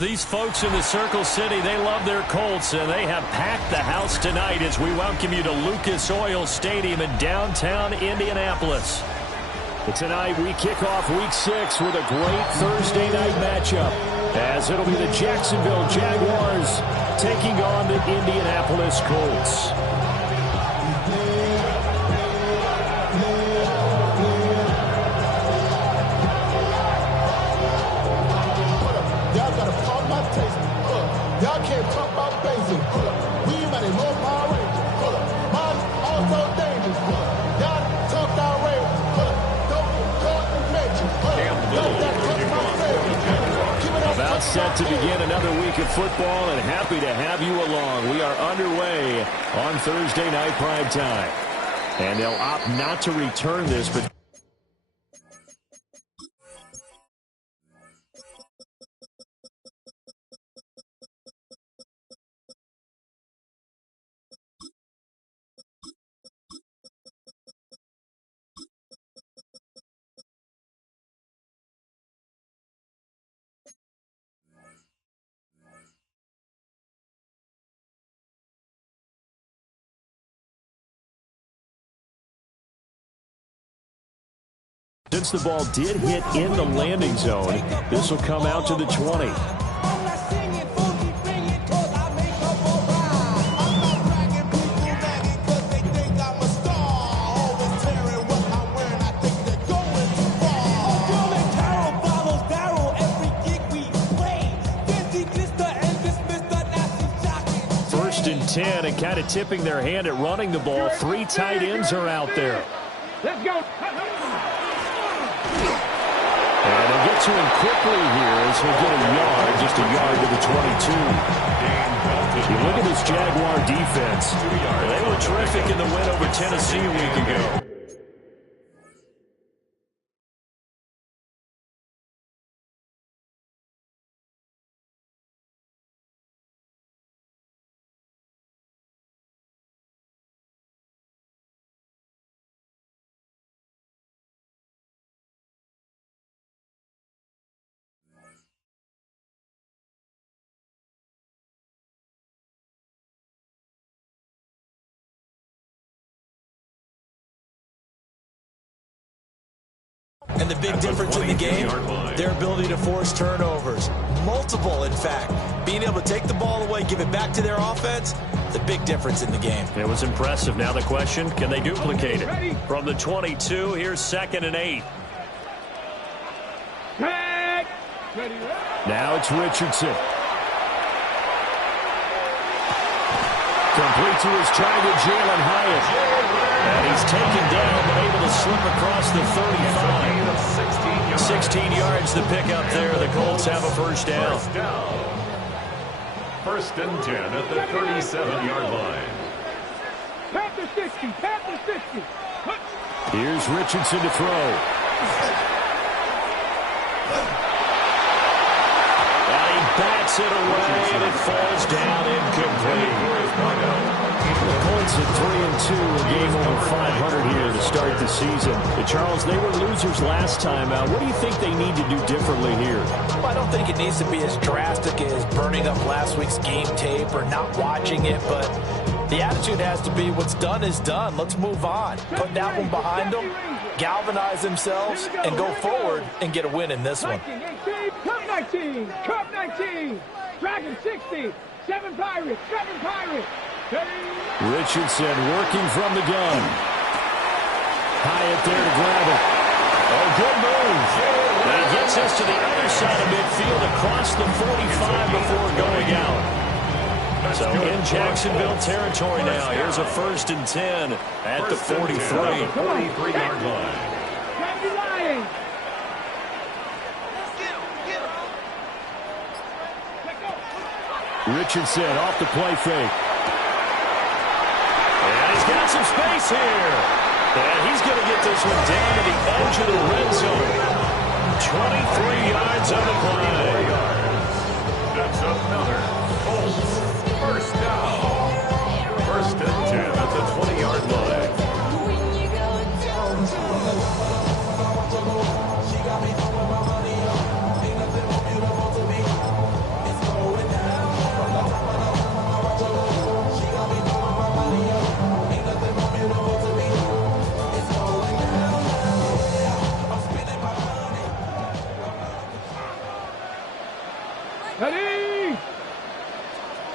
These folks in the Circle City, they love their Colts, and they have packed the house tonight as we welcome you to Lucas Oil Stadium in downtown Indianapolis. And tonight we kick off Week 6 with a great Thursday night matchup, as it'll be the Jacksonville Jaguars taking on the Indianapolis Colts. Y'all can't talk about basic. We might as well Power Rangers. Mine also dangerous. Y'all talk outrageous. Don't call the mention. About set to begin another week of football, and happy to have you along. We are underway on Thursday night prime time. And they'll opt not to return this, but since the ball did hit in the landing zone, this will come out to the 20. First and 10, and kind of tipping their hand at running the ball. 3 tight ends are out there. Let's go. And they'll get to him quickly here as he'll get a yard, just a yard to the 22. You look at this Jaguar defense. They were terrific in the win over Tennessee a week ago. And the big difference in the game, their ability to force turnovers. Multiple, in fact. Being able to take the ball away, give it back to their offense, the big difference in the game. It was impressive. Now the question, can they duplicate it? From the 22, here's 2nd and 8. Now it's Richardson. Complete to his target, Jalen Hyatt. And he's taken down, but able to slip across the 35. 16 yards to pick up there. The Colts have a first down. First and 10 at the 37-yard line. Panther 60, Panther 60. Here's Richardson to throw. And he bats it away, and it falls down incomplete. The Colts at 3-2, a game over 500 here to start the season. Charles, they were losers last time out. What do you think they need to do differently here? Well, I don't think it needs to be as drastic as burning up last week's game tape or not watching it, but the attitude has to be what's done is done. Let's move on. Put that one behind them, galvanize themselves, and go forward and get a win in this one. Cup 19, Cup 19, Dragon 60, 7 Pirates, 7 Pirates. Richardson working from the gun. Hyatt there to grab it. Oh, good move. And he gets us to the other side of midfield across the 45 before going out. So in Jacksonville territory now. Here's a 1st and 10 at the 43. 43-yard line. Richardson off the play fake. And he's got some space here. And he's going to get this one down to the edge of the red zone. 23 yards on the play. That's another Colts first down. 1st and 10 at the 20-yard line.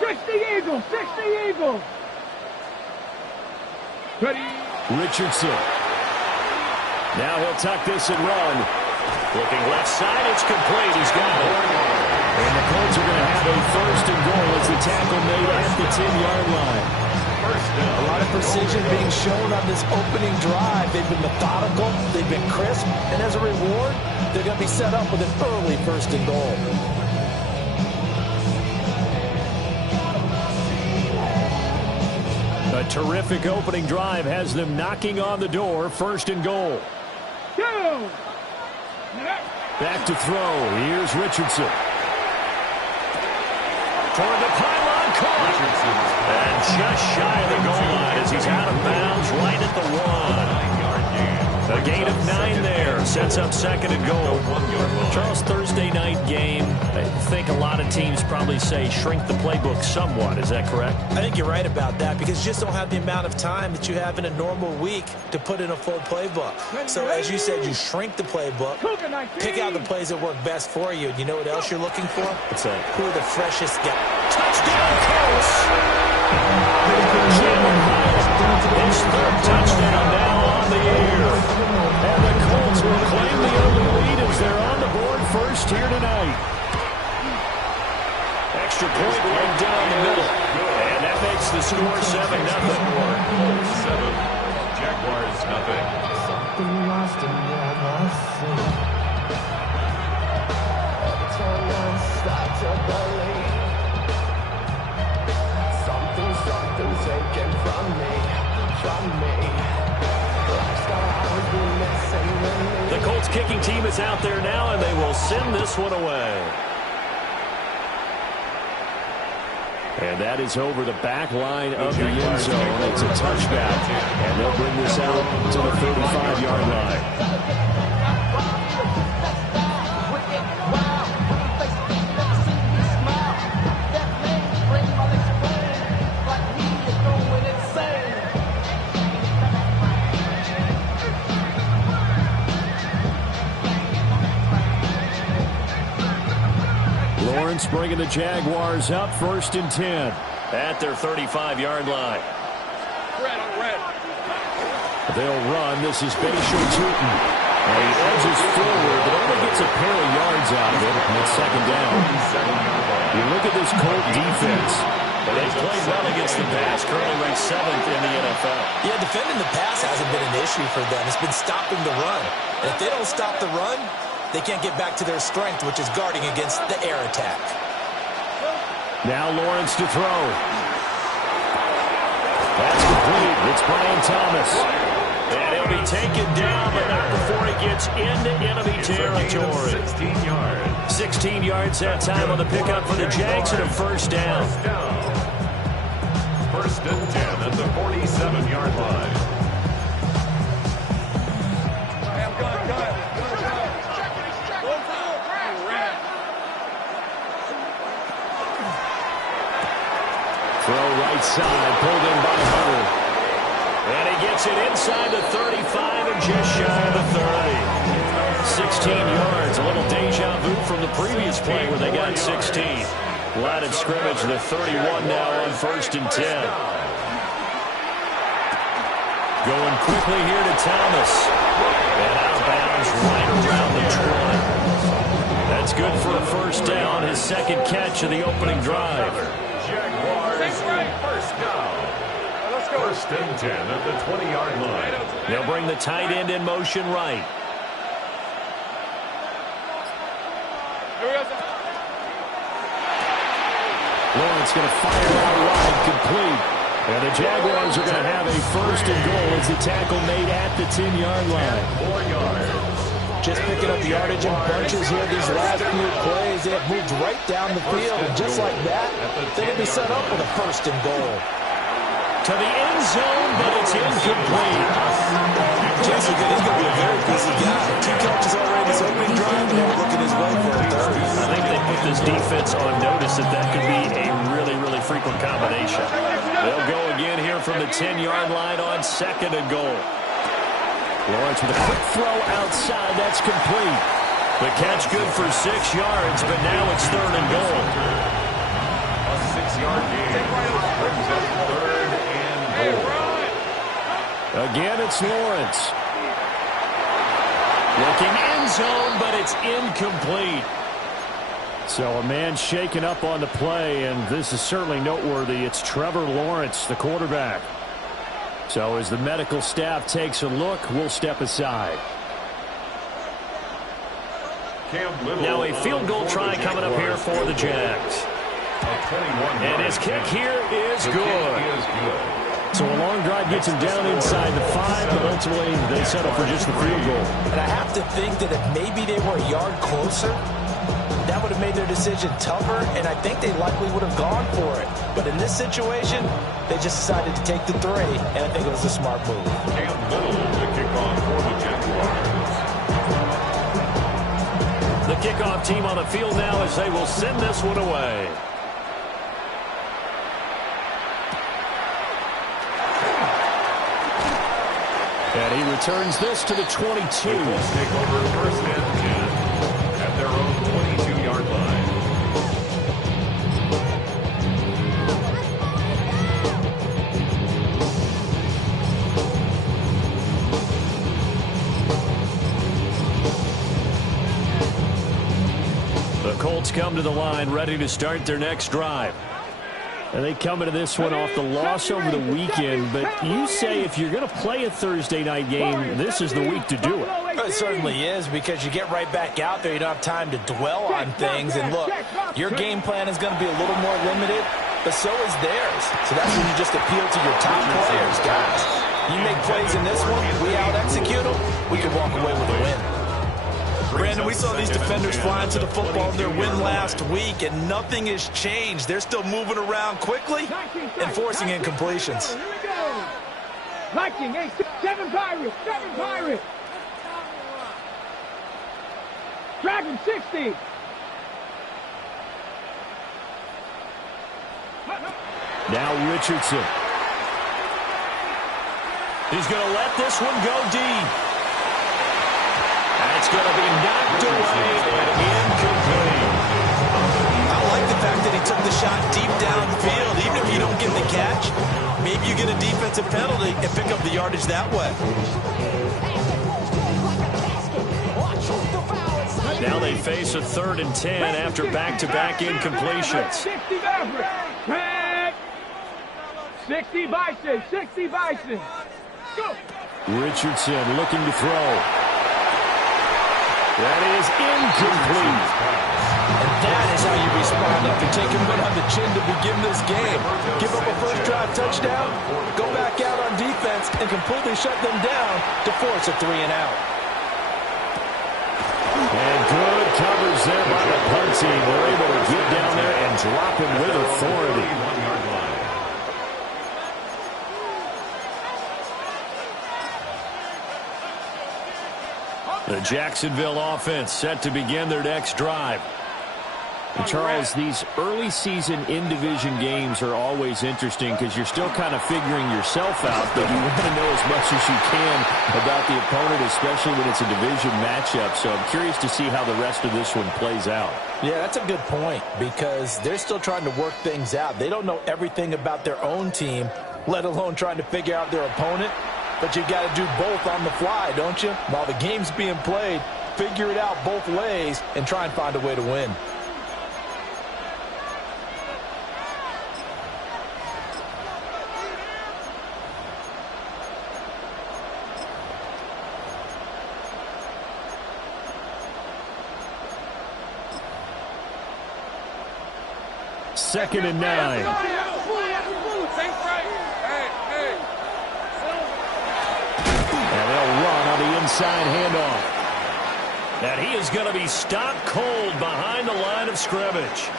60 Eagles, 60 Eagles. Ready. Richardson. Now he'll tuck this and run. Looking left side, it's complete. He's got it. And the Colts are going to have a first and goal as the tackle made at the 10-yard line. A lot of precision being shown on this opening drive. They've been methodical, they've been crisp, and as a reward, they're going to be set up with an early first and goal. A terrific opening drive has them knocking on the door. First and goal. Go. Back to throw. Here's Richardson. Toward the pylon, caught. And just shy of the goal line as he's out of bounds right at the 1. A gain of 9 there. Sets up second and goal. Charles, Thursday night game. I think a lot of teams probably say shrink the playbook somewhat. Is that correct? I think you're right about that because you just don't have the amount of time that you have in a normal week to put in a full playbook. So as you said, you shrink the playbook, pick out the plays that work best for you. And you know what else you're looking for? What's that? Who are the freshest guys? Touchdown, Colts! His third touchdown now on the air. And the Colts will claim the early lead as they're on the board first here tonight. Extra point right down the middle. And that makes the score 7-0. 7. Jaguars nothing. Something lost in my sleep. Every time I start to believe something taken from me. The Colts kicking team is out there now, and they will send this one away. And that is over the back line of the end zone. It's a touchback, and they'll bring this out to the 35-yard line. Lawrence bringing the Jaguars up first and 10 at their 35-yard line. They'll run. This is Bashir Tootin. And he edges forward, but only gets a pair of yards out of it. And it's second down. You look at this Colt defense. They've played well against the pass, currently ranked 7th in the NFL. Yeah, defending the pass hasn't been an issue for them. It's been stopping the run. And if they don't stop the run, they can't get back to their strength, which is guarding against the air attack. Now Lawrence to throw. That's complete. It's Brian Thomas. And he'll be taken down, but not before he gets into enemy territory. 16 yards. 16 yards that time on the pickup for the Jags and a first down. First and 10 at the 47-yard line. Throw right side, pulled in by Hunter. And he gets it inside the 35 and just shy of the 30. 16 yards, a little deja vu from the previous play where they got 16. Line of scrimmage, the 31 now on first and 10. Going quickly here to Thomas. And out of bounds right around the 20. That's good for a first down, his second catch of the opening drive. Jaguars first down. First and 10 at the 20-yard line. They'll bring the tight end in motion right. Lawrence going to fire out wide, complete. And the Jaguars are going to have a first and goal as the tackle made at the 10-yard line. 4 yards. Just picking up yardage in bunches here these last few plays. They have moved right down the field, and just like that, they're going to be set up with a first and goal. To the end zone, but it's incomplete. Jason, he's going to be a very busy guy. 2 catches already this opening drive, and they're looking his way for a third. I think they put this defense on notice that could be a really, really frequent combination. They'll go again here from the 10-yard line on second and goal. Lawrence with a quick throw outside. That's complete. The catch good for 6 yards, but now it's third and goal. A 6-yard gain. Again, it's Lawrence. Looking end zone, but it's incomplete. So a man shaken up on the play, and this is certainly noteworthy. It's Trevor Lawrence, the quarterback. So as the medical staff takes a look, we'll step aside. Now a field goal try coming up here for the Jags. And his kick here is good. So a long drive gets him down inside the 5, but ultimately they settle for just the field goal. And I have to think that if maybe they were a yard closer, that would have made their decision tougher, and I think they likely would have gone for it. But in this situation, they just decided to take the 3, and I think it was a smart move. Cam Little to kick off for the Jaguars. The kickoff team on the field now as they will send this one away. And he returns this to the 22. The Colts take over first and 10 at their own 22-yard line. The Colts come to the line ready to start their next drive. And they come into this one off the loss over the weekend, but you say if you're going to play a Thursday night game, this is the week to do it. It certainly is, because you get right back out there. You don't have time to dwell on things. And look, your game plan is going to be a little more limited, but so is theirs. So that's when you just appeal to your top players, guys. You make plays in this one, we out-execute them, we can walk away with a win. Brandon, we saw these defenders flying to the football in their win last week, and nothing has changed. They're still moving around quickly and forcing incompletions. Liking, 7 Pirates, 7 Pirates. Dragon 60. Now Richardson. He's going to let this one go deep. It's going to be knocked away and incomplete. I like the fact that he took the shot deep downfield. Even if you don't get the catch, maybe you get a defensive penalty and pick up the yardage that way. Now they face a 3rd and 10 after back-to-back incompletions. 60 Maverick. 60 Bison, 60 Bison. Go. Richardson looking to throw. That is incomplete. And that is how you respond after taking one on the chin to begin this game. Give up a first drive touchdown, go back out on defense, and completely shut them down to force a 3-and-out. And good covers there by the punt team. They're able to get down there and drop him with authority. The Jacksonville offense set to begin their next drive. And Charles, these early season in-division games are always interesting because you're still kind of figuring yourself out, but you want to know as much as you can about the opponent, especially when it's a division matchup. So I'm curious to see how the rest of this one plays out. Yeah, that's a good point, because they're still trying to work things out. They don't know everything about their own team, let alone trying to figure out their opponent. But you got to do both on the fly, don't you? While the game's being played, figure it out both ways and try and find a way to win. Second and 9. Inside handoff. And he is going to be stopped cold behind the line of scrimmage.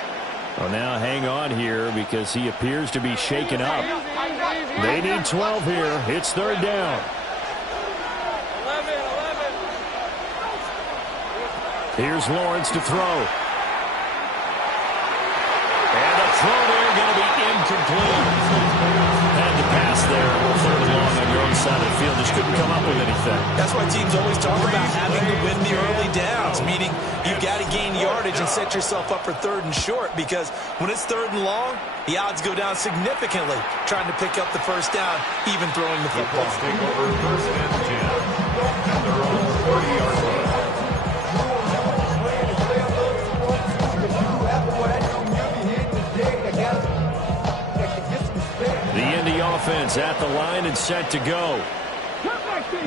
Well, now hang on here because he appears to be shaken up. They need 12 here. It's 3rd down. Here's Lawrence to throw. And the throw there going to be incomplete. Had to pass there. 3rd and long on your own side of the backfield, just couldn't come up with anything. That's why teams always talk about having to win the early downs, meaning you've got to gain yardage and set yourself up for 3rd and short, because when it's 3rd and long, the odds go down significantly trying to pick up the first down, even throwing the football. Let's take over 1st and 10 at their own 40-yard line. The Indy offense at the line and set to go.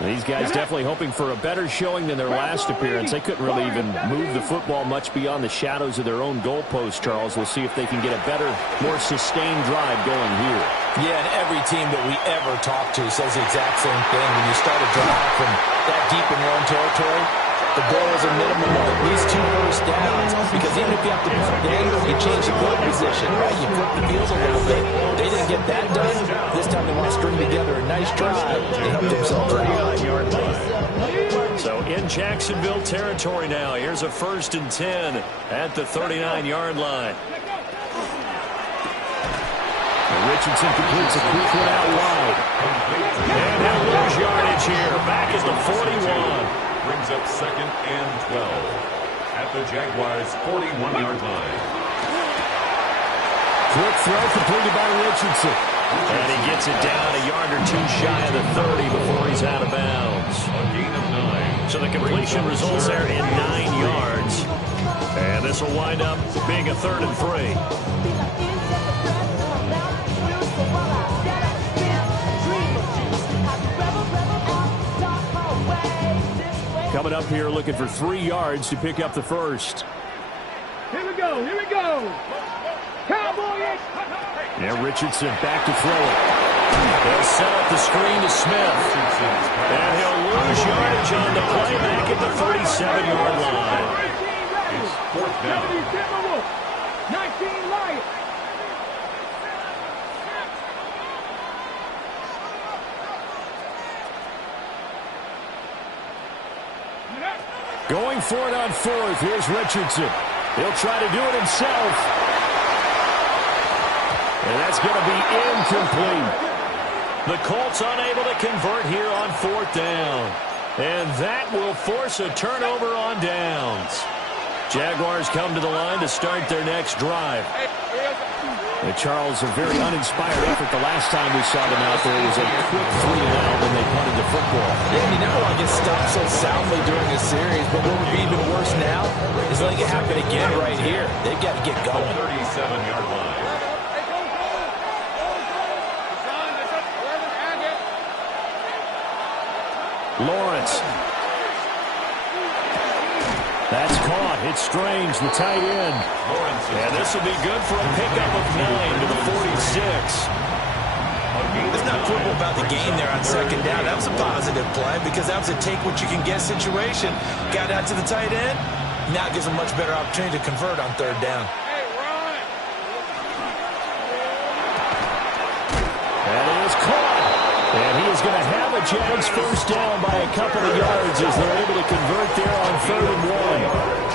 These guys definitely hoping for a better showing than their last appearance. They couldn't really even move the football much beyond the shadows of their own goalpost, Charles. We'll see if they can get a better, more sustained drive going here. Yeah, and every team that we ever talk to says the exact same thing. When you start a drive from that deep in your own territory, the goal is a minimum of at least 2 first downs, because even if you have to punt it, you change the field position, right? You flip the field a little bit. They didn't get that done. This time they want to string together a nice drive and help themselves out. So in Jacksonville territory now, here's a 1st and 10 at the 39-yard line. Richardson completes a quick one out wide. And he'll lose yardage here. Back at the 41. Brings up 2nd and 12 at the Jaguars' 41-yard line. Quick throw completed by Richardson. And he gets it down a yard or 2 shy of the 30 before he's out of bounds. A gain of 9. So the completion results there in 9 yards. And this will wind up being a 3rd and 3. Coming up here looking for 3 yards to pick up the first. Here we go. Here we go. Cowboys. And Richardson back to throw it. They'll set up the screen to Smith. And he'll lose yardage on the play back at the 37-yard line. It's 4th down. 19 Lions. Going for it on 4th. Here's Richardson. He'll try to do it himself. And that's going to be incomplete. The Colts unable to convert here on 4th down. And that will force a turnover on downs. Jaguars come to the line to start their next drive. Charles, a very uninspired effort the last time we saw them out there. It was a quick 3-and-out when they punted the football. Yeah, you never want to get stopped so soundly during a series, but what would be even worse now is letting it happen again right here. They've got to get going. 37-yard line. Lawrence. That's caught. It's Strange, the tight end. And this will be good for a pickup of 9 to the 46. There's not quibble about the game there on 2nd down. That was a positive play because that was a take-what-you-can-get situation. Got out to the tight end. Now gives a much better opportunity to convert on 3rd down. That is caught. And he is going to have a Jags first down by a couple of yards as they're able to convert there on 3rd and 1.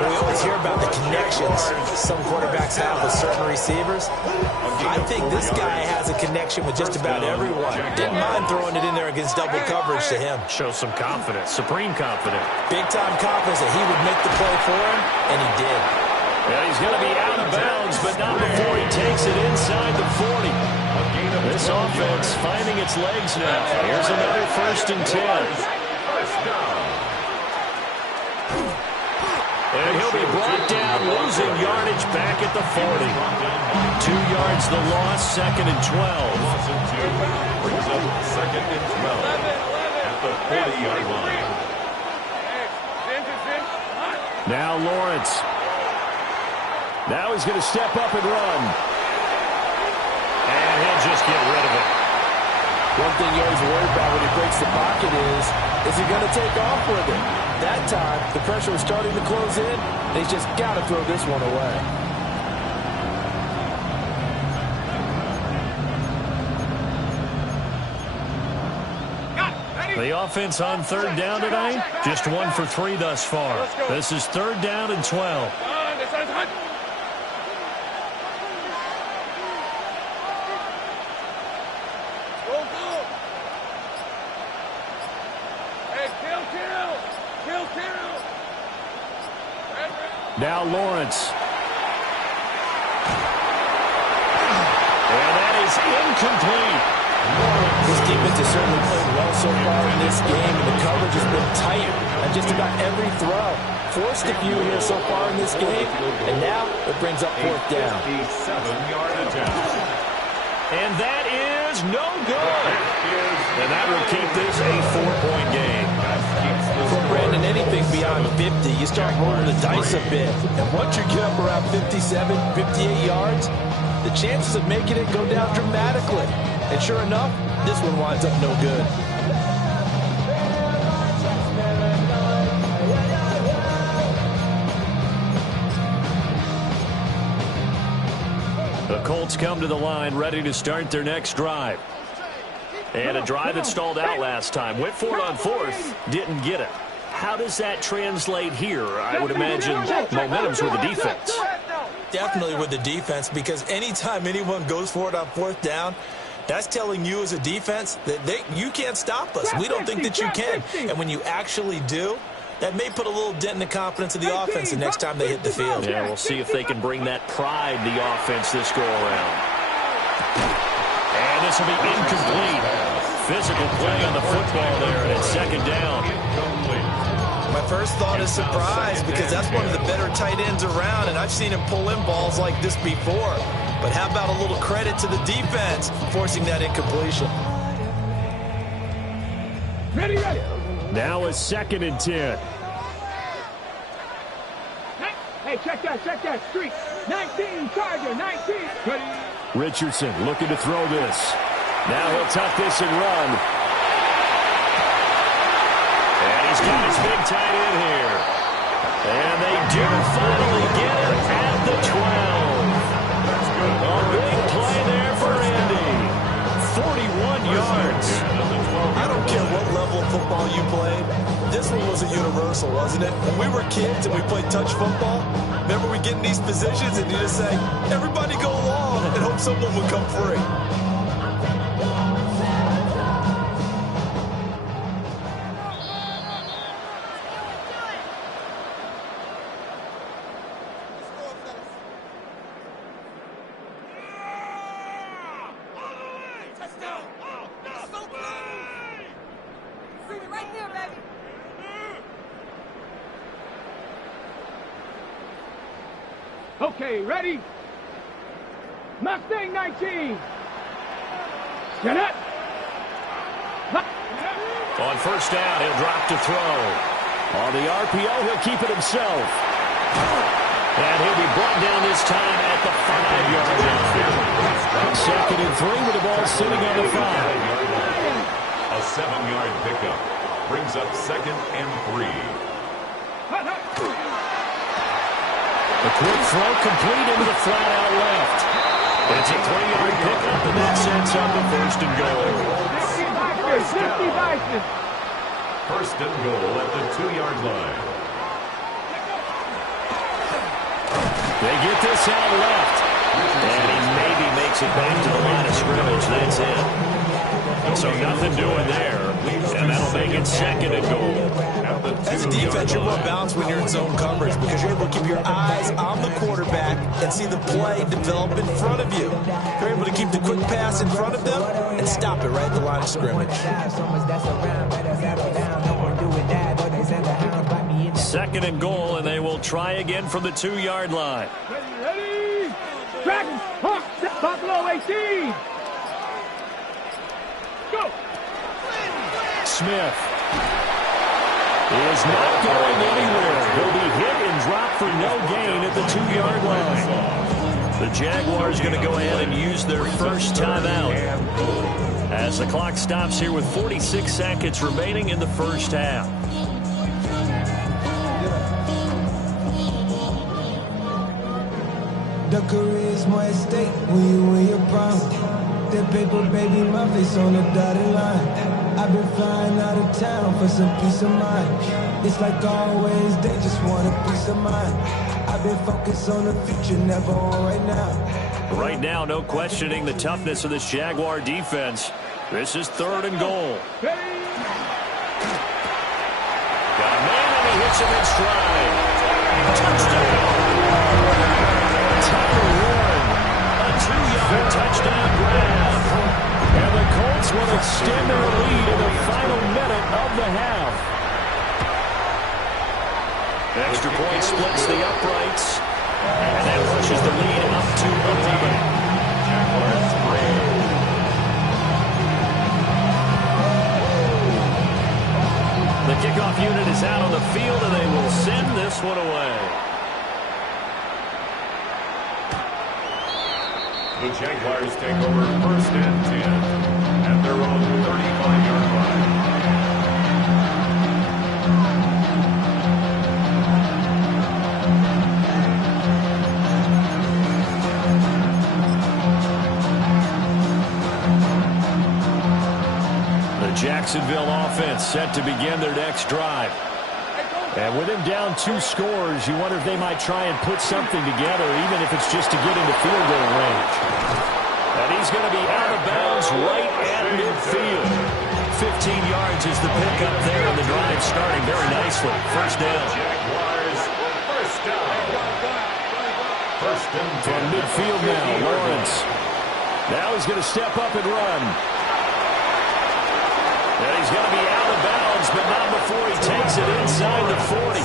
We always hear about the connections some quarterbacks have with certain receivers. I think this guy has a connection with just about everyone. Didn't mind throwing it in there against double coverage to him. Shows some confidence, supreme confidence. Big-time confidence that he would make the play for him, and he did. Yeah, he's going to be out of bounds, but not before he takes it inside the 40. This offense finding its legs now. Here's another 1st and 10. And he'll be brought down, losing yardage back at the 40. 2 yards the loss, 2nd and 12. Loss of 2 brings up 2nd and 12 at the 40-yard line. Now Lawrence. Now he's going to step up and run. And he'll just get rid of it. One thing you always worry about when he breaks the pocket is he going to take off with it? That time, the pressure was starting to close in. They just got to throw this one away. The offense on 3rd down tonight, just 1 for 3 thus far. This is 3rd down and 12. Now Lawrence. And that is incomplete. This defense has certainly played well so far in this game, and the coverage has been tight on just about every throw. Forced a few here so far in this game, and now it brings up fourth down. 57-yard attempt. And that is no good. And that will keep this a 4-point game. For Brandon, anything beyond 50, you start rolling the dice a bit. And once you get up around 57, 58 yards, the chances of making it go down dramatically. And sure enough, this one winds up no good. The Colts come to the line ready to start their next drive. And a drive that stalled out last time. Went for it on fourth, didn't get it. How does that translate here? I would imagine momentum's with the defense. Definitely with the defense, because anytime anyone goes for it on fourth down, that's telling you as a defense that you can't stop us. We don't think that you can. And when you actually do, that may put a little dent in the confidence of the offense the next time they hit the field. Yeah, we'll see if they can bring that pride to the offense this go-around. And this will be incomplete. Physical play on the football there, and it's second down. My first thought is surprise, because that's one of the better tight ends around, and I've seen him pull in balls like this before. But how about a little credit to the defense forcing that incompletion? Ready, ready. Now a 2nd and 10. Hey, check that streak. 19, Charger, 19. Ready. Richardson looking to throw this. Now he'll tuck this and run. And he's got his big tight end here. And they do finally get it at the 12. A big play there for Andy. 41 yards. I don't care what level of football you played. This one was a universal, wasn't it? When we were kids and we played touch football, remember we get in these positions and you just say, everybody go along, and hope someone would come free. Okay, ready? Mustang 19. Get it. On first down, he'll drop to throw. On the RPO, he'll keep it himself. And he'll be brought down this time at the 5-yard line. 2nd and 3 with the ball sitting on the 5. A 7-yard pickup brings up 2nd and 3. The quick throw complete into the flat out left. It's a 3-yard pickup, and that sets up a 1st and goal. 1st and goal at the 2-yard line. They get this out left. And he maybe makes it back to the line of scrimmage. That's it. So nothing doing there. And that'll make it 2nd and goal. As a defense, you're more balanced when you're in zone coverage because you're able to keep your eyes on the quarterback and see the play develop in front of you. You're able to keep the quick pass in front of them and stop it right at the line of scrimmage. 2nd and goal, and they will try again from the 2-yard line. Ready? Dragons, Hawks, Buffalo 18. Go. Smith is not going anywhere. He'll be hit and dropped for no gain at the 2-yard line. The Jaguars going to go ahead and use their first timeout as the clock stops here with 46 seconds remaining in the first half. The career's more at stake when you win your prime. That paper, baby, my face on the dotted line. I've been flying out of town for some peace of mind. It's like always, they just want a peace of mind. I've been focused on the future, never on right now. Right now, no questioning the toughness of this Jaguar defense. This is 3rd and goal. Got a man, and he hits him in stride. Touchdown! Tyler Warren, a 2-yard touchdown grab. And the Colts will extend their lead in the final minute of the half. Extra point splits the uprights. And that pushes the lead up to 11. The kickoff unit is out on the field, and they will send this one away. The Jaguars take over 1st and 10 at their own 35-yard line. Jacksonville offense set to begin their next drive. And with him down 2 scores, you wonder if they might try and put something together, even if it's just to get into field goal range. And he's going to be out of bounds right at midfield. 15 yards is the pickup there, and the drive starting very nicely. First down. Jaguars, first down. First and 10. From midfield now, Lawrence. Now he's going to step up and run. And he's going to be out of bounds, but not before he takes it inside the 40.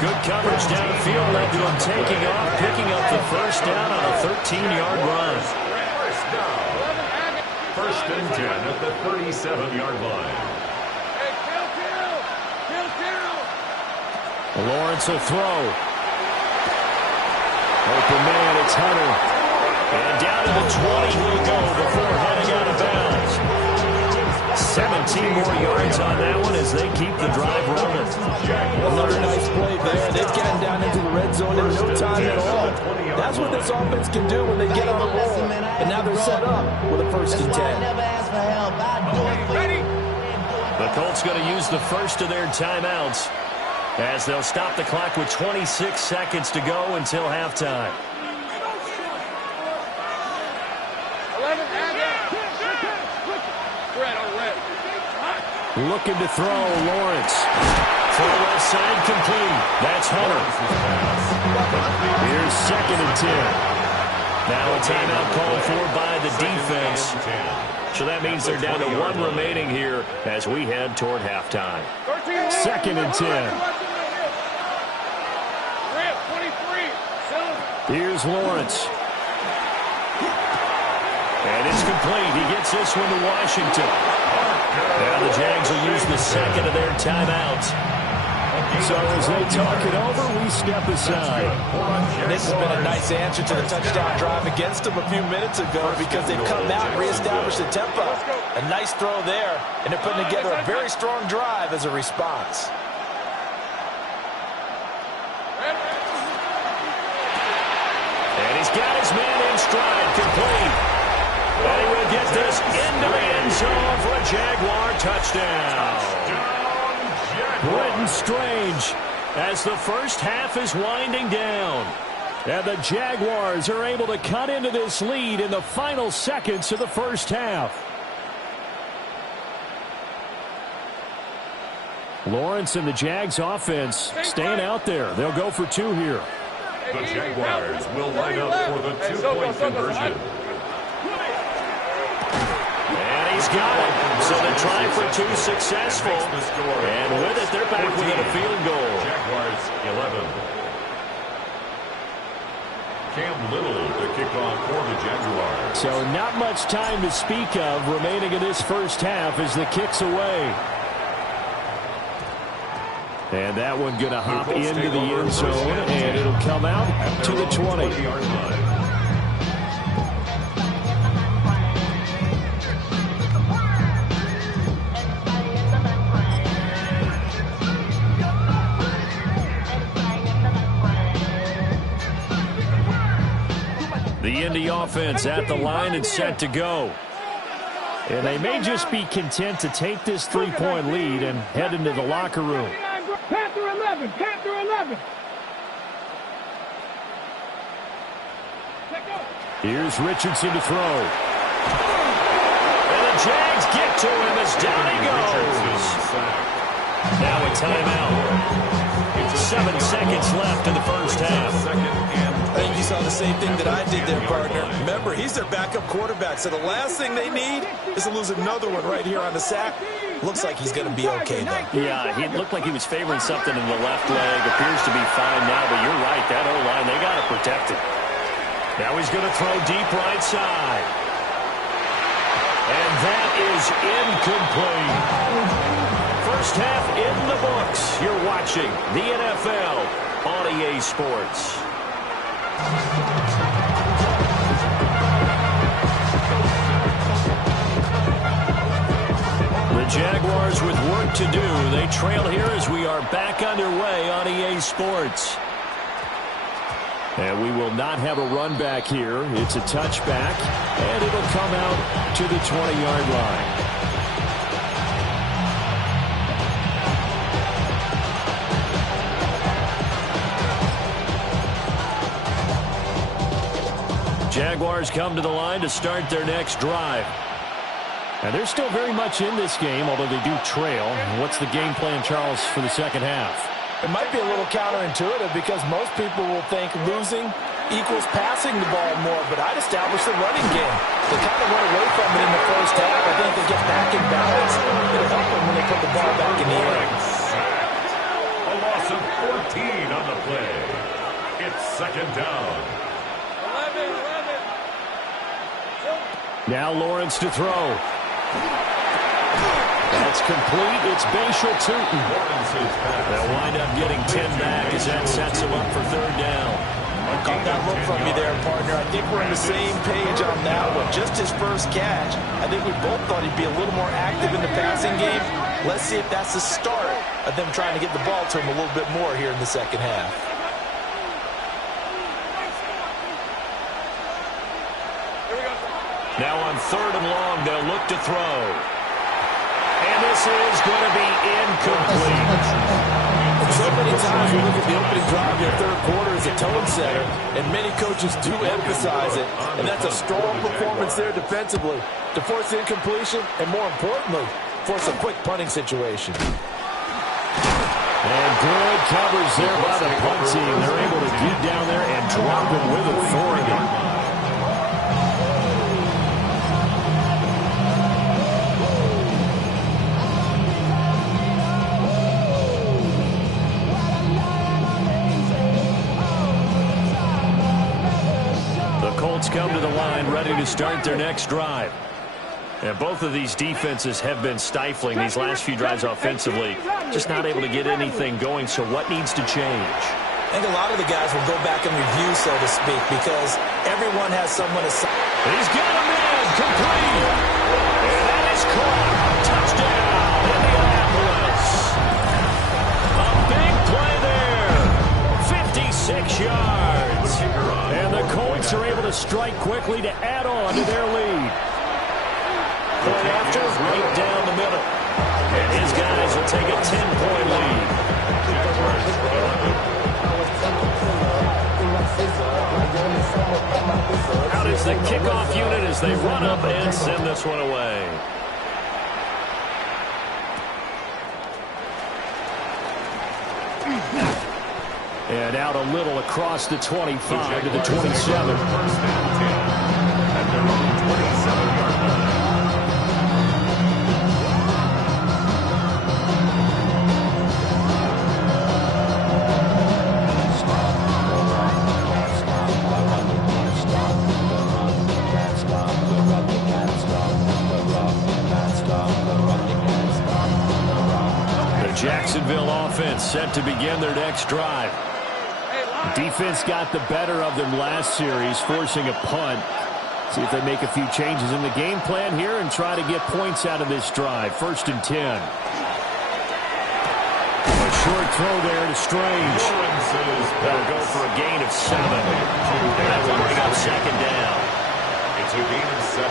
Good coverage downfield led to him taking off, picking up the first down on a 13-yard run. First down. First and 10 at the 37-yard line. Lawrence will throw. Open man, it's Hunter. And down to the 20 he'll go before heading out of bounds. 17 more yards on that one as they keep the drive rolling. Another nice play there. They've gotten down into the red zone in no time at all. That's what this offense can do when they get on the roll. And now they're set up with a 1st and 10. The Colts going to use the first of their timeouts as they'll stop the clock with 26 seconds to go until halftime. Looking to throw, Lawrence. To the left side, complete. That's Hunter. Here's 2nd and 10. Now a timeout called for by the defense. So that means they're down to 1 remaining here as we head toward halftime. 2nd and 10. Here's Lawrence. And it's complete. He gets this one to Washington. Now the Jags will use the 2nd of their timeouts. So as they talk it over, we step aside. This has been a nice answer to the touchdown drive against them a few minutes ago because they've come out and reestablished the tempo. A nice throw there, and they're putting together a very strong drive as a response. And he's got his man in stride, complete. And he will get this into the end zone for a Jaguar touchdown. Brenton Strange as the first half is winding down. And the Jaguars are able to cut into this lead in the final seconds of the first half. Lawrence and the Jags offense staying out there. They'll go for 2 here. The Jaguars will line up for the 2-point conversion. He's got it. So the try for 2 successful. And with it, they're back within a field goal. Jaguars 11. Cam Little to kick off for the Jaguars. So not much time to speak of remaining in this first half as the kick's away. And that one going to hop into the end zone, and it'll come out to the 20. The Indy offense at the line and set to go. And they may just be content to take this 3-point lead and head into the locker room. Panther 11, Panther 11. Here's Richardson to throw. And the Jags get to him as down he goes. Now a timeout. 7 seconds left in the first half. I think you saw the same thing that I did there, partner. Remember, he's their backup quarterback, so the last thing they need is to lose another one right here on the sack. Looks like he's going to be okay, though. Yeah, he looked like he was favoring something in the left leg. Appears to be fine now, but you're right. That O-line, they got to protect it. Now he's going to throw deep right side. And that is incomplete. First half in the books. You're watching the NFL on EA Sports. The Jaguars with work to do. They trail here as we are back underway on EA Sports. And we will not have a run back here. It's a touchback, and it'll come out to the 20-yard line. Jaguars come to the line to start their next drive. And they're still very much in this game, although they do trail. What's the game plan, Charles, for the second half? It might be a little counterintuitive because most people will think losing equals passing the ball more, but I'd establish the running game. They kind of went away from it in the first half. I think they get back in balance. It'll help them when they put the ball back in the air. A loss of 14 on the play. It's second down. Now Lawrence to throw. That's complete. It's Bashal Tootin. They'll wind up getting 10 back as that sets him up for third down. Caught that look from me there, partner. I think we're on the same page on that one. Just his first catch. I think we both thought he'd be a little more active in the passing game. Let's see if that's the start of them trying to get the ball to him a little bit more here in the second half. Now on third and long, they'll look to throw. And this is going to be incomplete. And so many times we look at the opening drive in the third quarter as a tone setter, and many coaches do emphasize it. And that's a strong performance there defensively to force the incompletion and, more importantly, force a quick punting situation. And good coverage there by the punt team. They're able to get down there and drop it with authority. Come to the line, ready to start their next drive. And both of these defenses have been stifling these last few drives offensively. Just not able to get anything going, so what needs to change? I think a lot of the guys will go back and review, so to speak, because everyone has someone to say. He's got a man, complete. And that is caught. Touchdown, Indianapolis. A big play there. 56 yards. And the Colts are able to strike quickly to add on to their lead. Point after, right down the middle. And his guys will take a 10-point lead. Out is the kickoff unit as they run up and send this one away. And out a little across the 25 to the 27. First and 10 at their own 27-yard line. The Jacksonville offense set to begin their next drive. Defense got the better of them last series, forcing a punt. See if they make a few changes in the game plan here and try to get points out of this drive. First and 10. A short throw there to Strange. That'll go for a gain of 7. And that will bring up second down. It's a gain of 7.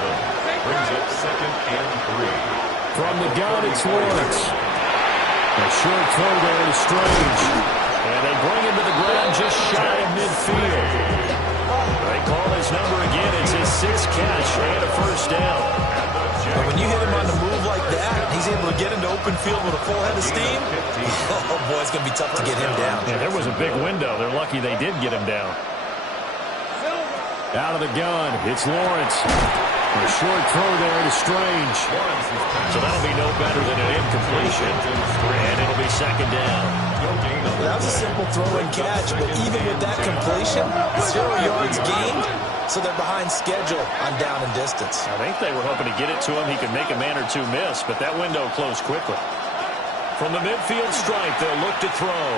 Brings up second and 3. From the gun, it's Lawrence. A short throw there to Strange. And they bring him to the ground just shy of midfield. They call his number again. It's his 6th catch and a first down. But when you hit him on the move like that, he's able to get into open field with a full head of steam. Oh, boy, it's going to be tough to get him down. Yeah, there was a big window. They're lucky they did get him down. Out of the gun, it's Lawrence. A short throw there to Strange. So that'll be no better than an incompletion. And it'll be second down. That was a simple throw and catch, but even with that completion, 0 yards gained, so they're behind schedule on down and distance. I think they were hoping to get it to him. He could make a man or two miss, but that window closed quickly. From the midfield stripe, they'll look to throw.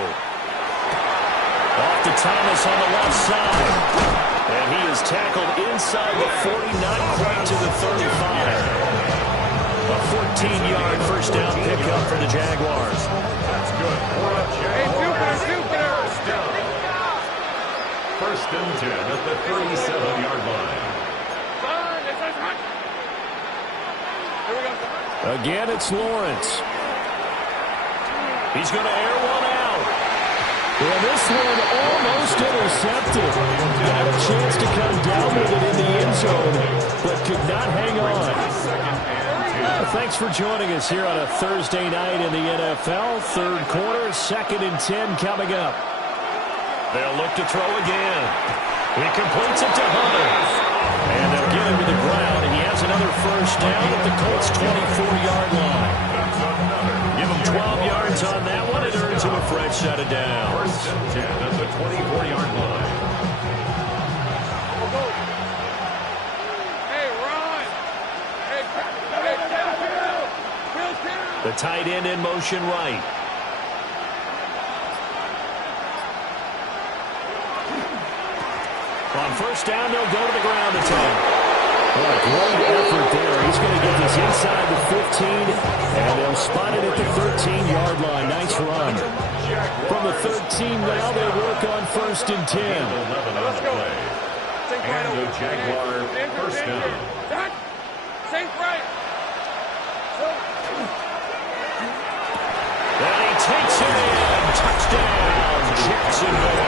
Off to Thomas on the left side. And he is tackled inside the 49, right to the 35. A 14-yard first down pickup for the Jaguars. That's good for a Jaguars. First down. First and 10 at the 37-yard line. Again, it's Lawrence. He's going to air one out. Well, this one almost intercepted. Got a chance to come down with it in the end zone, but could not hang on. Thanks for joining us here on a Thursday night in the NFL. Third quarter, second and 10 coming up. They'll look to throw again. He completes it to Hunter. And they'll get him to the ground, and he has another first down at the Colts' 24-yard line. Give him 12 yards on that one. It earns him a fresh set of downs. First and 10 at the 24-yard line. The tight end in motion right. On first down, they'll go to the ground attack. What a great effort there. He's going to get this inside the 15, and they'll spot it at the 13-yard line. Nice run. From the 13 now, they work on first and 10. 11 on the play. And the Jaguar first down. And he takes it in. Touchdown, Jacksonville.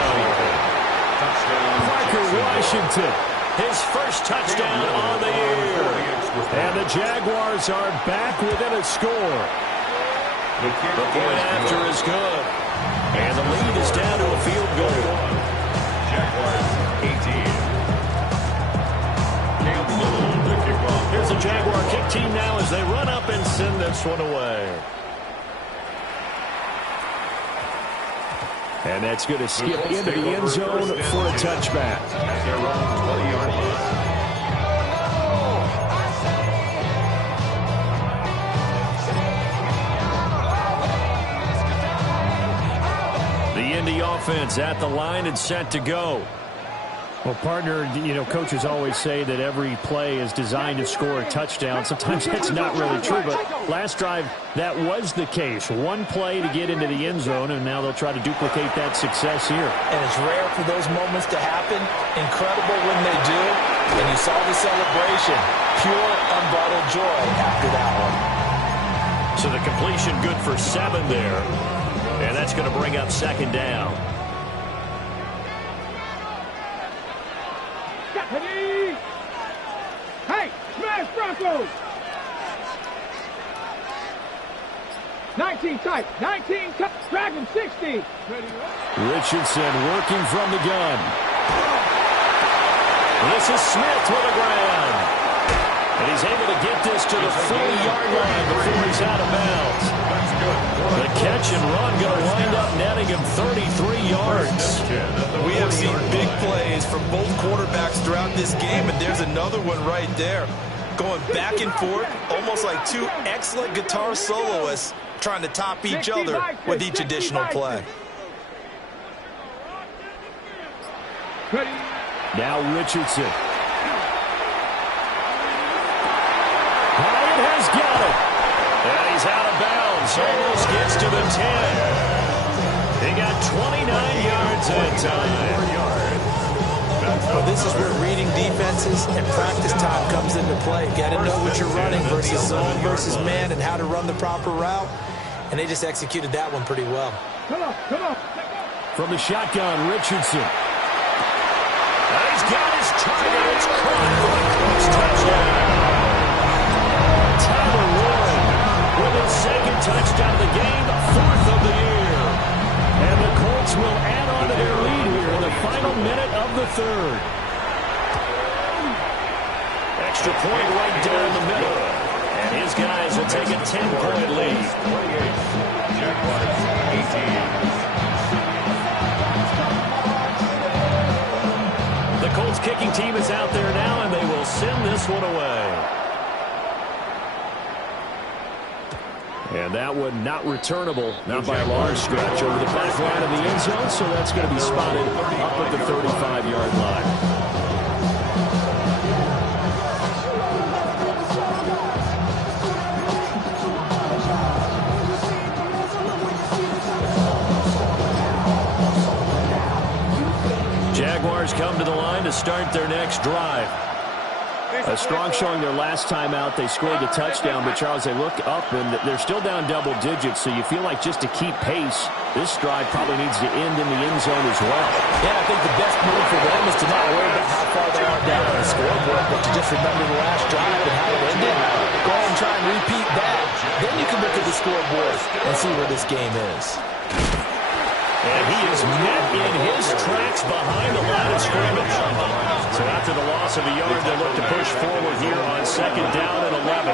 Parker Washington, his first touchdown on the year. And the Jaguars are back within a score. The point after is good. And the lead is down to a field goal. Jaguars 18. Campbell to kick off. Here's the Jaguar kick team now as they run up and send this one away. And that's going to skip into the end zone for a touchback. At their own 20-yard line. The Indy offense at the line and set to go. Well, partner, you know, coaches always say that every play is designed to score a touchdown. Sometimes that's not really true, but last drive, that was the case. One play to get into the end zone, and now they'll try to duplicate that success here. And it's rare for those moments to happen. Incredible when they do. And you saw the celebration. Pure, unbridled joy after that one. So the completion good for 7 there. And that's going to bring up second down. Hey, smash Broncos! 19 tight, 19 tight, Dragon 60. Richardson working from the gun. This is Smith with a grab. And he's able to get this to the 40-yard line before he's out of bounds. The catch and run going to wind up netting him 33 yards. We have seen big plays from both quarterbacks throughout this game, and there's another one right there. Going back and forth, almost like two excellent guitar soloists trying to top each other with each additional play. Now Richardson. Hyatt has got it. And he's out of bounds. Almost gets to the 10. He got 29 yards that time. Well, this is where reading defenses and practice time comes into play. You got to know what you're running versus zone versus man and how to run the proper route. And they just executed that one pretty well. Come on. From the shotgun, Richardson. And he's got his target. It's caught for a Colts touchdown. third. Extra point right down the middle. And his guys will take a 10-point lead. 28. Jaguars 18. The Colts kicking team is out there now, and they will send this one away. And that one not returnable, not by a large stretch, over the back line of the end zone, so that's going to be spotted up at the 35-yard line. Jaguars come to the line to start their next drive. A strong showing their last time out. They scored the touchdown, but, Charles, they look up, and they're still down double digits, so you feel like just to keep pace, this drive probably needs to end in the end zone as well. Yeah, I think the best move for them is to not worry about how far they are down on the scoreboard, but to just remember the last drive and how it ended. Go ahead and try and repeat that. Then you can look at the scoreboard and see where this game is. And he is met in his tracks behind the line of scrimmage. So after the loss of a yard, they look to push forward here on second down and 11.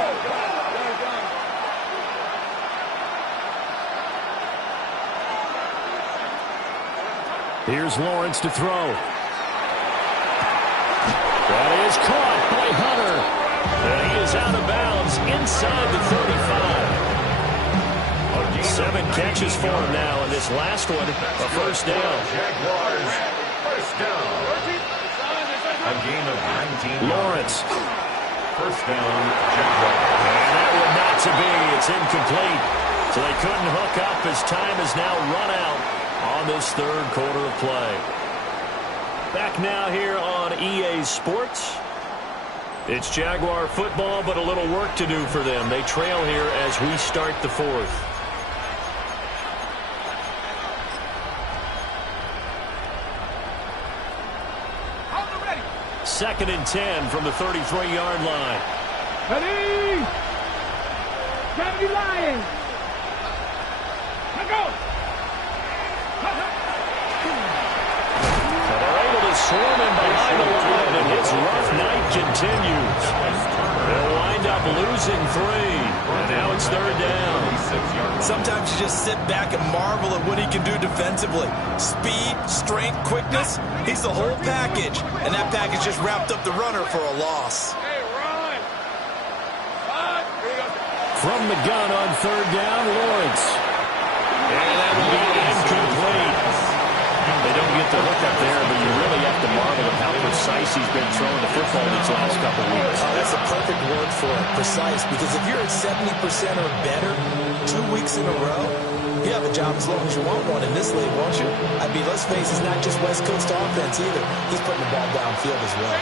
Here's Lawrence to throw. That is caught by Hunter. And he is out of bounds inside the 35. 7 catches for him now, and this last one, a first down. Jaguars, first down. A gain of 19. Lawrence. First down, Jaguars. And that one not to be. It's incomplete. So they couldn't hook up as time is now run out on this third quarter of play. Back now here on EA Sports. It's Jaguar football, but a little work to do for them. They trail here as we start the fourth. Second and 10 from the 33-yard line. Ready? 70 Lions. Let's go. And they're able to swarm him behind the line, and his rough night continues. They'll wind up losing 3, and now it's third down. Sometimes you just sit back and marvel at what he can do defensively. Speed, strength, quickness, he's the whole package. And that package just wrapped up the runner for a loss. From the gun on third down, Lawrence. And that will be incomplete. They don't get the hook up there, but you really have to marvel at how precise he's been throwing the football these last couple of weeks. Oh, that's a perfect word for it, precise, because if you're at 70% or better 2 weeks in a row, you have a job as long as you want one in this league, won't you? I mean, let's face it, it's not just West Coast offense either. He's putting the ball downfield as well.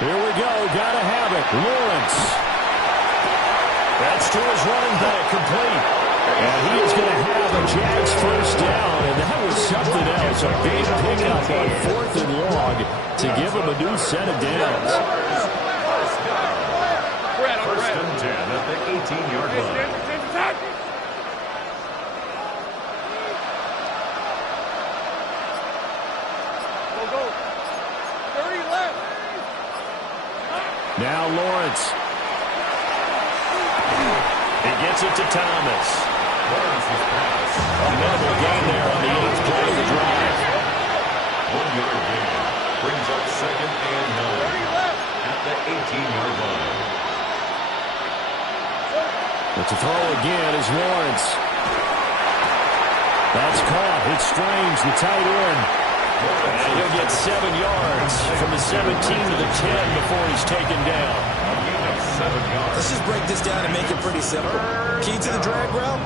Here we go. Gotta have it. Lawrence. That's to his running back, complete. And he is going to have a Jags first down, and that was something else. A big pickup on 4th and long to give him a new set of downs. First and 10 at the 18-yard line. Now Lawrence. He gets it to Thomas. Lawrence's pass. A minimal gain there on the 8th play of the drive. 1-yard gain. Brings up second and 9 at the 18-yard line. But to throw again is Lawrence. That's caught. It's Strange, the tight end. And he'll get 7 yards from the 17 to the 10 before he's taken down. Let's just break this down and make it pretty simple. Key to the drag route,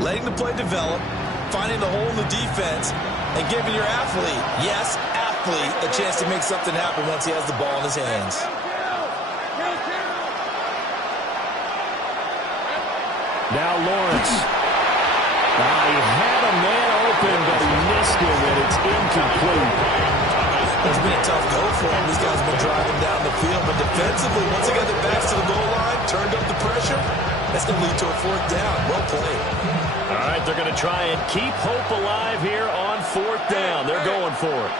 letting the play develop, finding the hole in the defense, and giving your athlete, yes, athlete, a chance to make something happen once he has the ball in his hands. Now Lawrence. He had a man open, but he missed him, and it's incomplete. It's been a tough go for him. These guys have been driving down the field, but defensively, once they got their backs to the goal line, turned up the pressure, that's going to lead to a fourth down. Well played. All right, they're going to try and keep hope alive here on fourth down. They're going for it.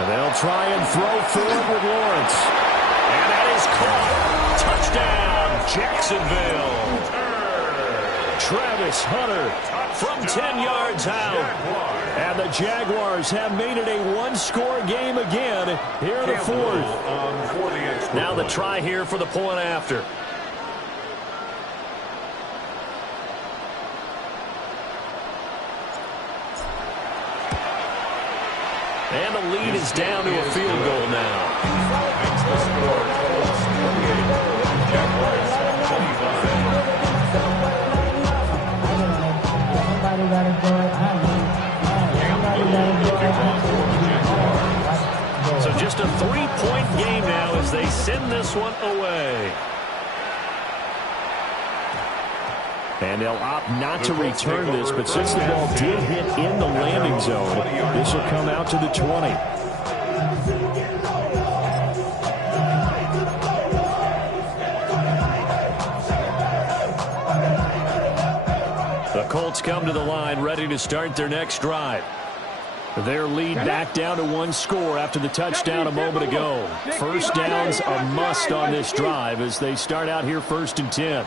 And they'll try and throw forward with Lawrence. And that is caught. Touchdown, Jacksonville. Travis Hunter from 10 yards out. And the Jaguars have made it a one-score game again here in the fourth. Now the try here for the point after. And the lead is down to a field goal now. So just a three-point game now as they send this one away. And they'll opt not to return this, but since the ball did hit in the landing zone, this will come out to the 20. The Colts come to the line ready to start their next drive. Their lead back down to one score after the touchdown a moment ago. First down's a must on this drive as they start out here 1st and 10.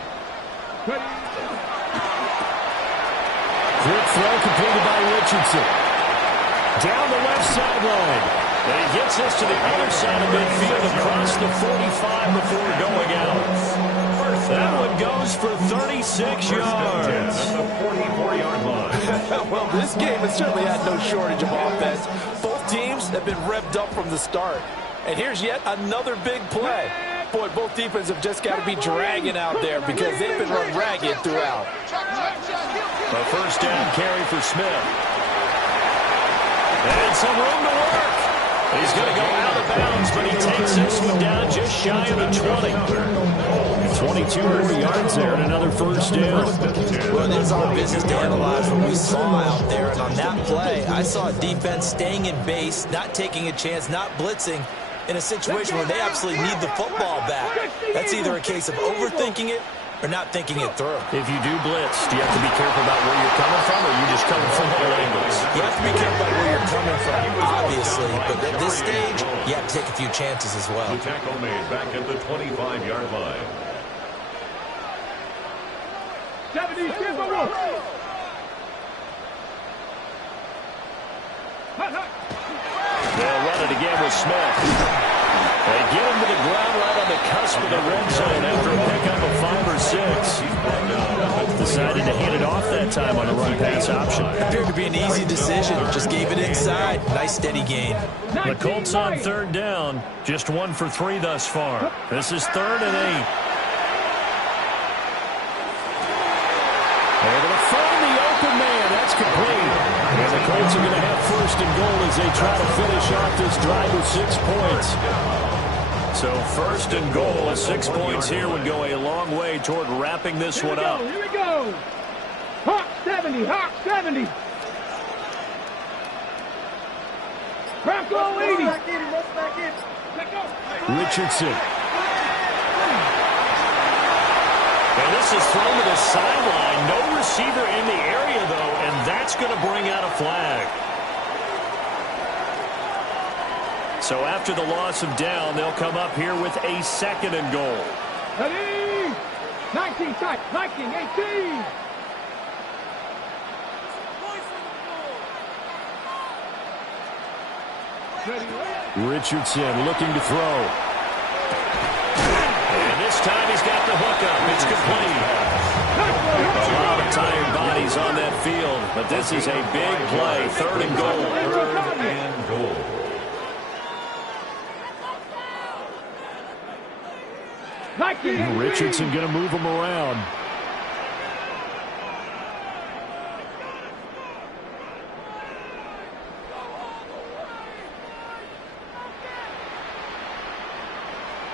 Quick throw completed by Richardson. Down the left sideline. And he gets us to the other side of midfield across the 45 before going out. That one goes for 36 yards. That's the 44-yard line. Well, this game has certainly had no shortage of offense. Both teams have been revved up from the start. And here's yet another big play. Boy, both defenses have just got to be dragging out there because they've been run ragged throughout. A first down carry for Smith. And some room to work. He's going to go out of bounds, but he takes this one down just shy of the 20. 22 more yards there and another first down. Well, it is our business to analyze what we saw out there. And on that play, I saw a defense staying in base, not taking a chance, not blitzing, in a situation where they absolutely need the football back. That's either a case of overthinking it or not thinking it through. If you do blitz, do you have to be careful about where you're coming from, or are you just coming from all angles? You have to be careful about where you're coming from, obviously. But at this stage, you have to take a few chances as well. The tackle made back at the 25-yard line. 70, They'll run it again with Smith. They get him to the ground right on the cusp of the red zone after a pickup of 5 or 6. Decided to hand it off that time on the run-pass option. Appeared to be an easy decision. Just gave it inside. Nice steady gain. The Colts on third down. Just 1 for 3 thus far. This is 3rd and 8. They're going to find the open man. That's complete. And the Colts are going to have 1st and goal as they try to finish off this drive with 6 points. So 1st and goal, 6 points here would go a long way toward wrapping this one up. Here we go. Hawk 70, Hawk 70. Bronco 80. Richardson. And this is thrown to the sideline. No receiver in the area, though, and that's going to bring out a flag. So after the loss of down, they'll come up here with a 2nd and goal. Ready? 19 tight. 19, 18. Richardson looking to throw. And this time he's got the hook up. It's complete. A lot of tired bodies on that field, but this is a big play. 3rd and goal. 3rd and goal. Richardson going to move him around.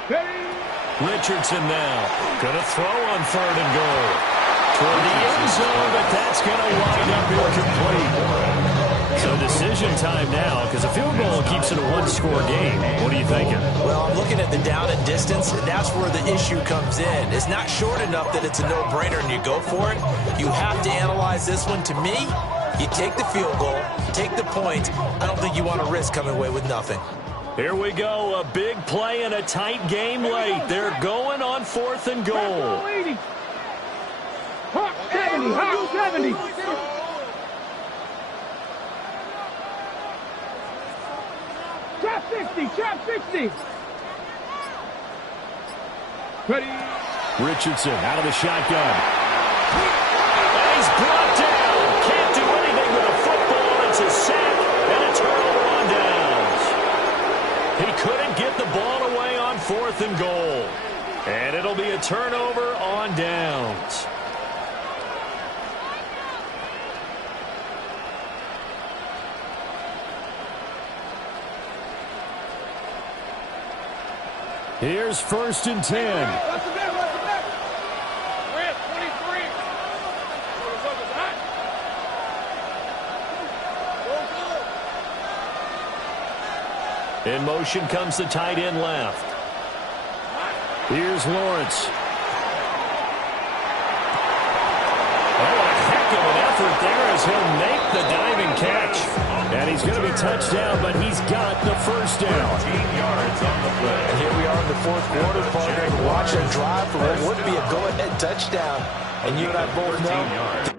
Ready? Richardson now. Going to throw on 3rd and goal. Toward the end zone, but that's going to wind up incomplete. So decision time now, because a field goal keeps it a one-score game. What are you thinking? Well, I'm looking at the down and distance, and that's where the issue comes in. It's not short enough that it's a no-brainer and you go for it. You have to analyze this one. To me, you take the field goal, take the point. I don't think you want to risk coming away with nothing. Here we go, a big play and a tight game late. They're going on 4th and goal. Hawk 70, Hawk 70. Trap 60, trap 60. Ready. Richardson out of the shotgun. And he's brought down. Can't do anything with a football. It's a sack and a turnover on downs. He couldn't get the ball away on 4th and goal. And it'll be a turnover on downs. Here's 1st and 10. In motion comes the tight end left. Here's Lawrence. Oh, a heck of an effort there as he'll make the diving catch. And he's going to be touched down, but he's got the first down. 15 yards on the play. And here we are in the 4th quarter, partner. Watch a drive for what would be a go-ahead touchdown. And you and I both know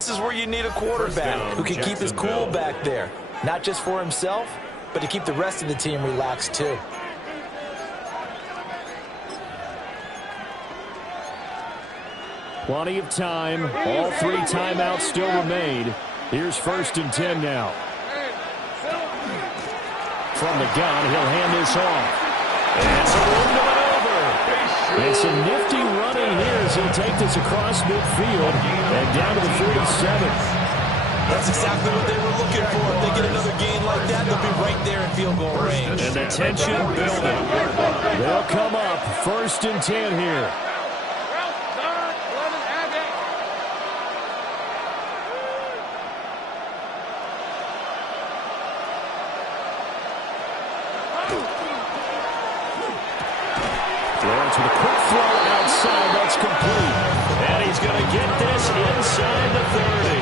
This is where you need a quarterback who can keep his cool back there. Not just for himself, but to keep the rest of the team relaxed too. Plenty of time. All 3 timeouts still remain. Here's 1st and 10 now. From the gun, he'll hand this off. And some room to maneuver. And some nifty running here as he'll take this across midfield and down to the 47. That's exactly what they were looking for. If they get another gain like that, they'll be right there in field goal range. And the tension building. They'll come up 1st and 10 here. Lawrence with a quick throw outside. That's complete. And he's going to get this inside the 30.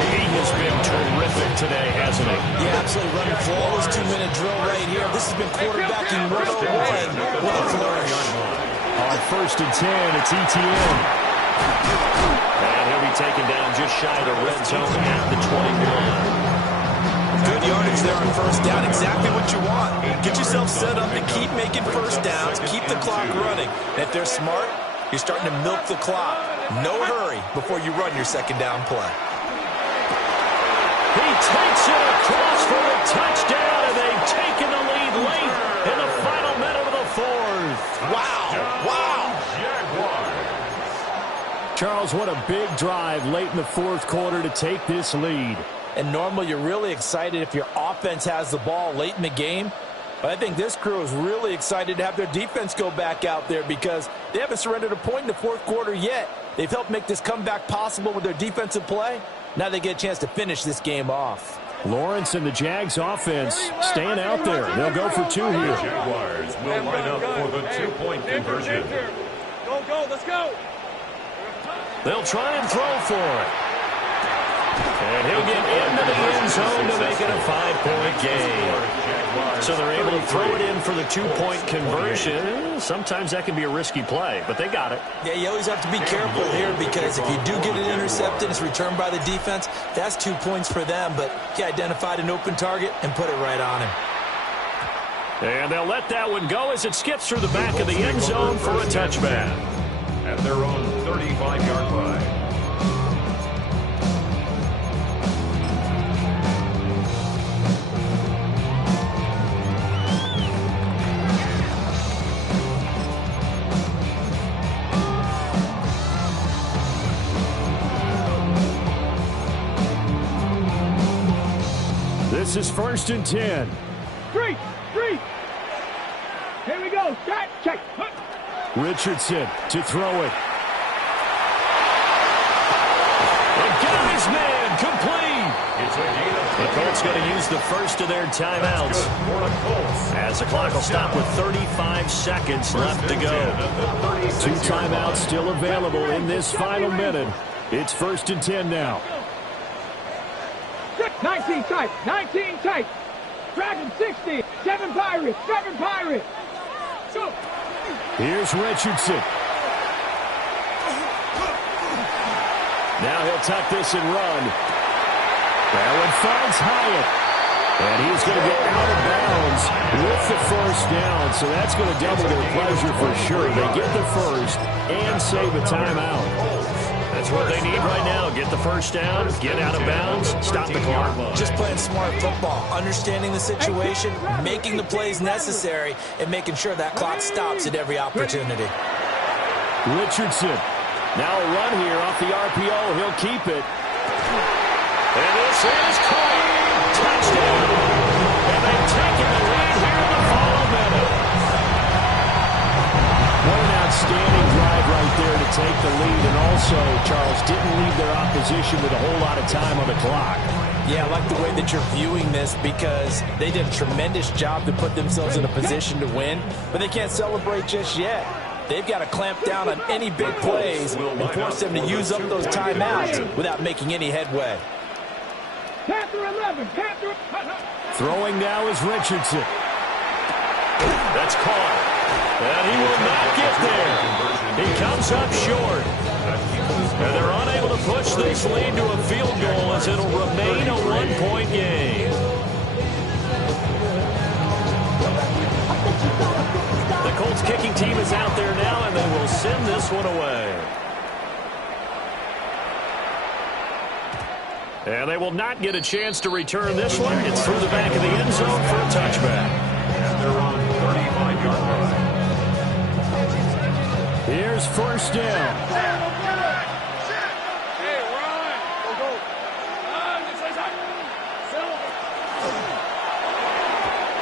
He has been terrific today, hasn't he? Yeah, absolutely running flawless 2-minute drill right here. This has been quarterbacking 101 with a flourish. On 1st and 10, it's ETN. And he'll be taken down just shy of the red zone at the 21. Good yardage there on 1st down. Exactly what you want. Get yourself set up to keep making 1st downs, keep the clock running. And if they're smart, you're starting to milk the clock. No hurry before you run your 2nd down play. He takes it across for a touchdown, and they've taken the lead late in the final minute of the 4th. Wow. Wow. Charles, what a big drive late in the 4th quarter to take this lead. And normally you're really excited if your offense has the ball late in the game. But I think this crew is really excited to have their defense go back out there because they haven't surrendered a point in the 4th quarter yet. They've helped make this comeback possible with their defensive play. Now they get a chance to finish this game off. Lawrence and the Jags offense staying out there. They'll go for 2 here. Jaguars will line up for the 2-point conversion. Go, let's go. They'll try and throw for it. And he'll get into the end zone to make it a 5-point game. So they're able to throw it in for the 2-point conversion. Sometimes that can be a risky play, but they got it. Yeah, you always have to be careful here because if you do get it intercepted, it's returned by the defense. That's 2 points for them, but he identified an open target and put it right on him. And they'll let that one go as it skips through the back of the end zone for a touchback. At their own 35-yard line. This is 1st and 10. Three. Here we go. Start, check. Richardson to throw it. And got his man complete. The Colts going to use the first of their timeouts as the clock will stop with 35 seconds left to go. 2 timeouts still available in this final minute. It's 1st and 10 now. 19 tight. Dragon 60. 7 Pirates. Go. Here's Richardson. Now he'll tuck this and run. That one finds Hyatt. And he's going to get out of bounds with the 1st down. So that's going to double their pleasure for sure. They get the 1st and save a timeout. That's what they need right now. Get the 1st down, get out of bounds, stop the clock. Just playing smart football, understanding the situation, making the plays necessary, and making sure that clock stops at every opportunity. Richardson. Now a run here off the RPO. He'll keep it. And this is caught. Touchdown. And they've taken the lead here in the final minute. What an outstanding drive right there to take the lead. And also, Charles, didn't leave their opposition with a whole lot of time on the clock. Yeah, I like the way that you're viewing this because they did a tremendous job to put themselves in a position to win, but they can't celebrate just yet. They've got to clamp down on any big plays and force them to use up those timeouts without making any headway. Panther 11. Throwing now is Richardson. That's caught. And he will not get there. He comes up short. And they're unable to push this lead to a field goal as it'll remain a one-point game. The Colts kicking team is out there now, and they will send this one away. And they will not get a chance to return this one. It's through the back of the end zone for a touchback. And they're on 35-yard line. Here's first down.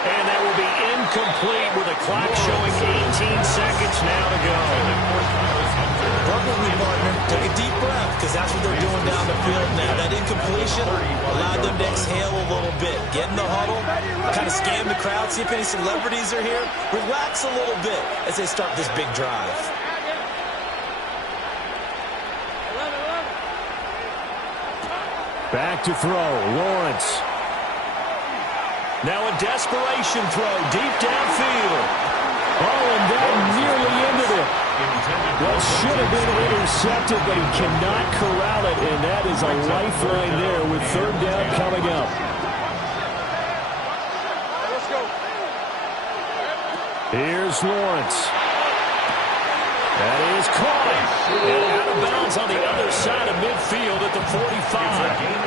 And that will be incomplete with a clock showing 18 seconds now to go. Work with me, partner. Take a deep breath, because that's what they're doing down the field now. That incompletion allowed them to exhale a little bit. Get in the huddle, kind of scan the crowd, see if any celebrities are here. Relax a little bit as they start this big drive. Back to throw, Lawrence. Now a desperation throw deep downfield. Oh, and that nearly ended it. Well, should have been intercepted, but he cannot corral it, and that is a lifeline there with third down coming up. Here's Lawrence. That is caught. And out of bounds on the other side of midfield at the 45.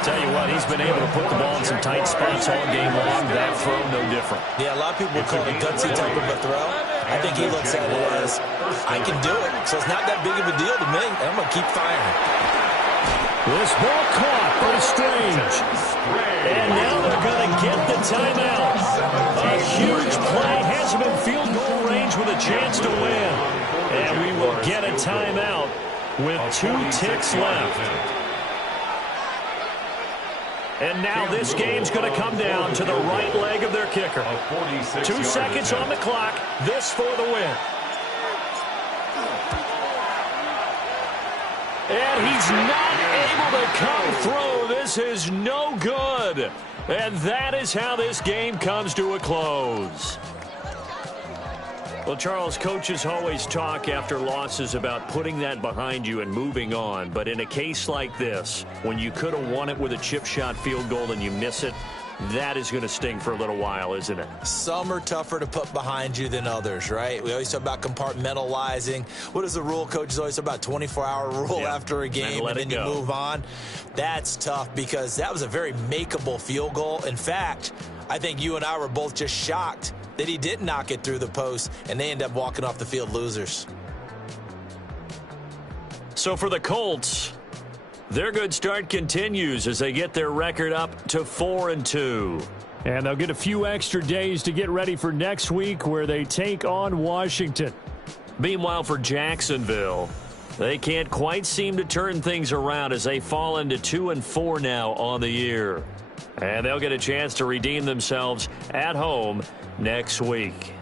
Tell you what, he's been able to put the ball in some tight spots all game long. That throw, no different. Yeah, a lot of people would call it gutsy type of a throw. I think he looks at it as, I can do it, so it's not that big of a deal to me, and I'm going to keep firing. This ball caught by Strange. And now they're going to get the timeout. A huge play has him in field goal range with a chance to win. And we will get a timeout with 2 ticks left. And now this game's going to come down to the right leg of their kicker. 2 seconds on the clock. This for the win. And he's not able to come through. This is no good. And that is how this game comes to a close. Well, Charles, coaches always talk after losses about putting that behind you and moving on. But in a case like this, when you could have won it with a chip shot field goal and you miss it, that is going to sting for a little while, isn't it? Some are tougher to put behind you than others, right? We always talk about compartmentalizing. What is the rule? Coaches always talk about 24-hour rule after a game, and then you move on. That's tough because that was a very makeable field goal. In fact, I think you and I were both just shocked that he didn't knock it through the post, and they end up walking off the field losers. So for the Colts, their good start continues as they get their record up to 4-2. And they'll get a few extra days to get ready for next week where they take on Washington. Meanwhile, for Jacksonville, they can't quite seem to turn things around as they fall into 2-4 now on the year. And they'll get a chance to redeem themselves at home next week.